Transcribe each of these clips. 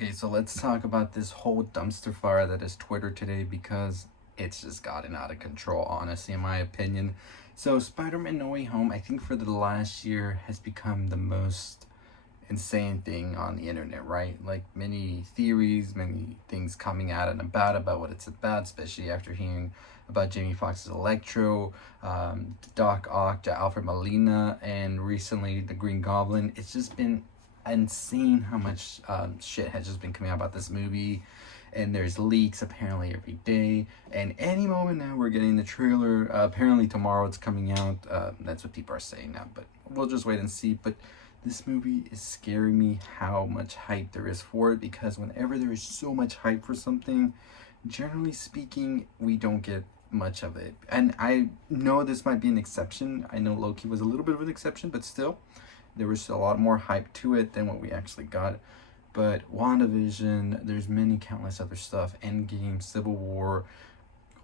Okay, so let's talk about this whole dumpster fire that is Twitter today because it's just gotten out of control, honestly, in my opinion. So, Spider-Man No Way Home, I think for the last year, has become the most insane thing on the internet, right? Like many theories, many things coming out and about what it's about, especially after hearing about Jamie Foxx's Electro, Doc Ock, Alfred Molina, and recently the Green Goblin. It's just been insane how much shit has just been coming out about this movie, and there's leaks apparently every day, and any moment now we're getting the trailer. Apparently tomorrow it's coming out. That's what people are saying now, but we'll just wait and see. But this movie is scaring me how much hype there is for it, because whenever there is so much hype for something, generally speaking, we don't get much of it. And I know this might be an exception. I know Loki was a little bit of an exception, but still, there was a lot more hype to it than what we actually got. But WandaVision, there's many countless other stuff, Endgame, Civil War,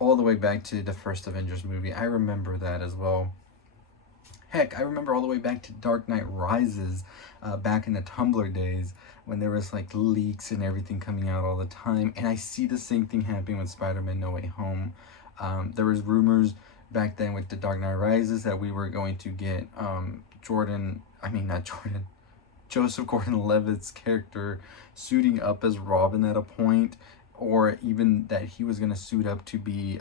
all the way back to the first Avengers movie. I remember that as well. Heck, I remember all the way back to Dark Knight Rises, back in the Tumblr days, when there was like leaks and everything coming out all the time. And I see the same thing happening with Spider-Man No Way Home. There was rumors back then with the Dark Knight Rises that we were going to get Joseph Gordon-Levitt's character suiting up as Robin at a point, or even that he was going to suit up to be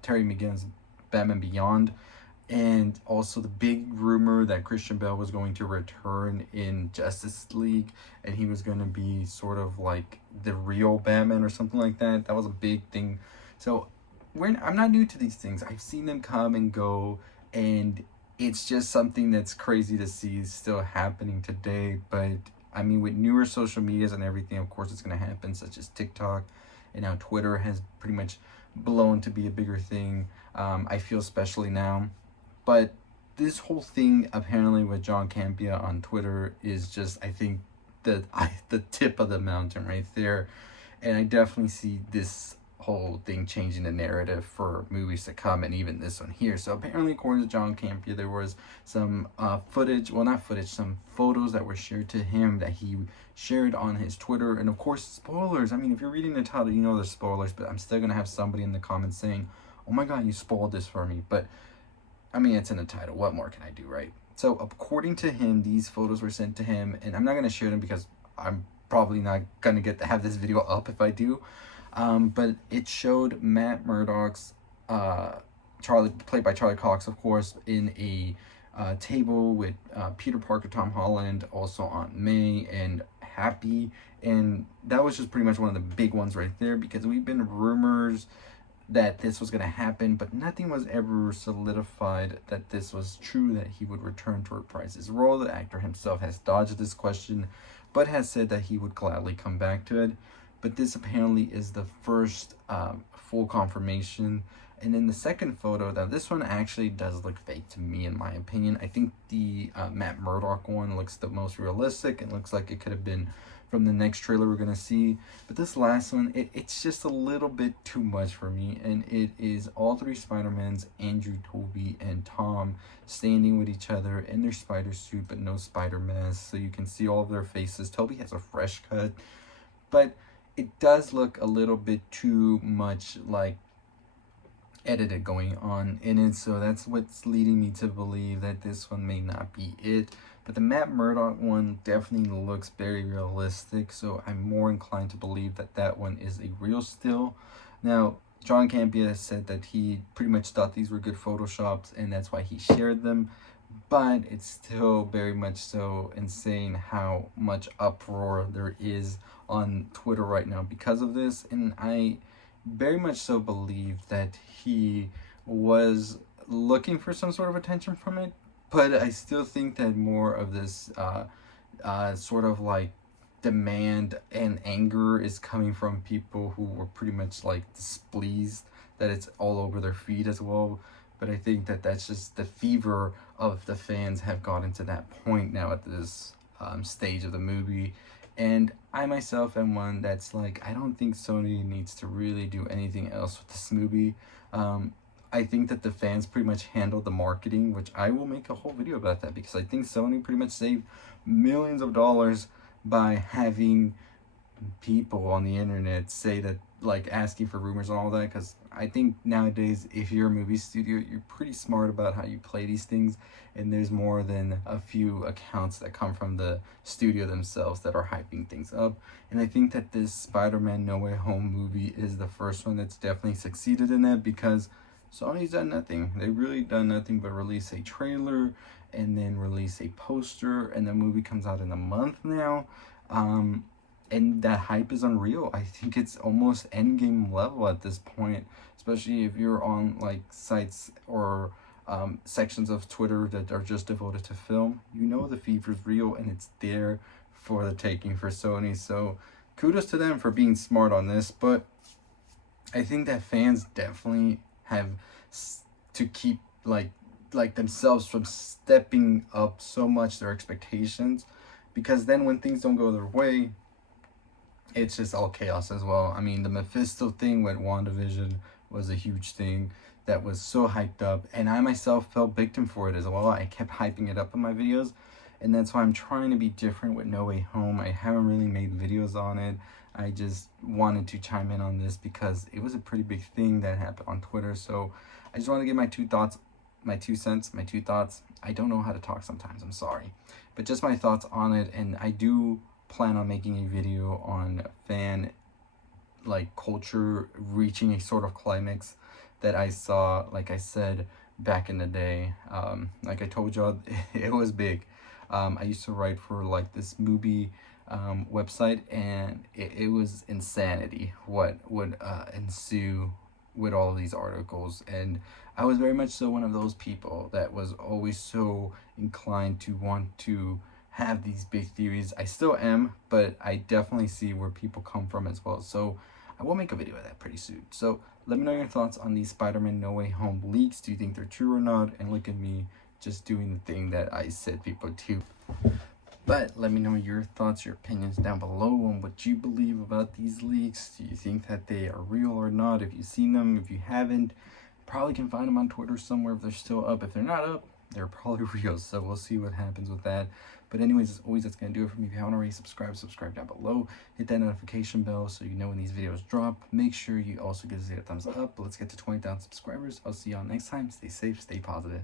Terry McGinn's Batman Beyond. And also the big rumor that Christian Bale was going to return in Justice League, and he was going to be sort of like the real Batman or something like that. That was a big thing. So I'm not new to these things. I've seen them come and go, and it's just something that's crazy to see still happening today. But I mean, with newer social medias and everything, of course it's going to happen, such as TikTok, and now Twitter has pretty much blown to be a bigger thing. I feel especially now. But this whole thing apparently with John Campea on Twitter is just, I think, the tip of the mountain right there. And I definitely see this whole thing changing the narrative for movies to come, and even this one here. So apparently, according to John Campea, there was some some photos that were shared to him that he shared on his Twitter. And of course, spoilers. I mean, if you're reading the title, you know there's spoilers, but I'm still going to have somebody in the comments saying, oh my God, you spoiled this for me. But I mean, it's in the title. What more can I do, right? So according to him, these photos were sent to him, and I'm not going to share them because I'm probably not going to get to have this video up if I do. But it showed Matt Murdock's, played by Charlie Cox, of course, in a table with Peter Parker, Tom Holland, also Aunt May, and Happy. And that was just pretty much one of the big ones right there, because we've been rumors that this was going to happen, but nothing was ever solidified that this was true, that he would return to reprise his role. The actor himself has dodged this question, but has said that he would gladly come back to it. But this apparently is the first full confirmation. And then the second photo, now this one actually does look fake to me, in my opinion. I think the Matt Murdock one looks the most realistic, and looks like it could have been from the next trailer we're gonna see. But this last one, it's just a little bit too much for me. And it is all three Spider-Mans, Andrew, Tobey, and Tom, standing with each other in their spider suit but no spider mask, so you can see all of their faces. Tobey has a fresh cut, but it does look a little bit too much like edited going on in it, so that's what's leading me to believe that this one may not be it. But the Matt Murdock one definitely looks very realistic, so I'm more inclined to believe that that one is a real still. Now, John Campea said that he pretty much thought these were good photoshops, and that's why he shared them. But it's still very much so insane how much uproar there is on Twitter right now because of this. And I very much so believe that he was looking for some sort of attention from it. But I still think that more of this sort of like demand and anger is coming from people who were pretty much like displeased that it's all over their feed as well. But I think that that's just the fever of the fans have gotten to that point now at this stage of the movie. And I myself am one that's like, I don't think Sony needs to really do anything else with this movie. I think that the fans pretty much handled the marketing, which I will make a whole video about that, because I think Sony pretty much saved millions of dollars by having people on the internet say that, like asking for rumors and all that, because I think nowadays if you're a movie studio, you're pretty smart about how you play these things, and there's more than a few accounts that come from the studio themselves that are hyping things up. And I think that this Spider-Man No Way Home movie is the first one that's definitely succeeded in that, because Sony's done nothing. They've really done nothing but release a trailer and then release a poster, and the movie comes out in a month now. And that hype is unreal. I think it's almost endgame level at this point, especially if you're on like sites or sections of Twitter that are just devoted to film. You know the fever's real and it's there for the taking for Sony. So kudos to them for being smart on this. But I think that fans definitely have to keep like themselves from stepping up so much their expectations, because then when things don't go their way, it's just all chaos as well. I mean, the Mephisto thing with WandaVision was a huge thing that was so hyped up, and I myself fell victim for it as well. I kept hyping it up in my videos, and that's why I'm trying to be different with No Way Home. I haven't really made videos on it. I just wanted to chime in on this because it was a pretty big thing that happened on Twitter. So I just want to give my two thoughts, my two cents, my two thoughts. I don't know how to talk sometimes, I'm sorry. But just my thoughts on it, and I do plan on making a video on fan like culture reaching a sort of climax that I saw, like I said, back in the day. Like I told y'all, it was big. I used to write for like this movie website, and it was insanity what would ensue with all of these articles. And I was very much so one of those people that was always so inclined to want to have these big theories. I still am, but I definitely see where people come from as well. So I will make a video of that pretty soon. So let me know your thoughts on these Spider-Man No Way Home leaks. Do you think they're true or not? And look at me just doing the thing that I said people do. But let me know your thoughts, your opinions down below on what you believe about these leaks. Do you think that they are real or not? If you've seen them, if you haven't, probably can find them on Twitter somewhere if they're still up. If they're not up, they're probably real. So we'll see what happens with that. But anyways, as always, that's going to do it for me. If you haven't already subscribe down below. Hit that notification bell so you know when these videos drop. Make sure you also give us a thumbs up. Let's get to 20,000 subscribers. I'll see y'all next time. Stay safe, stay positive.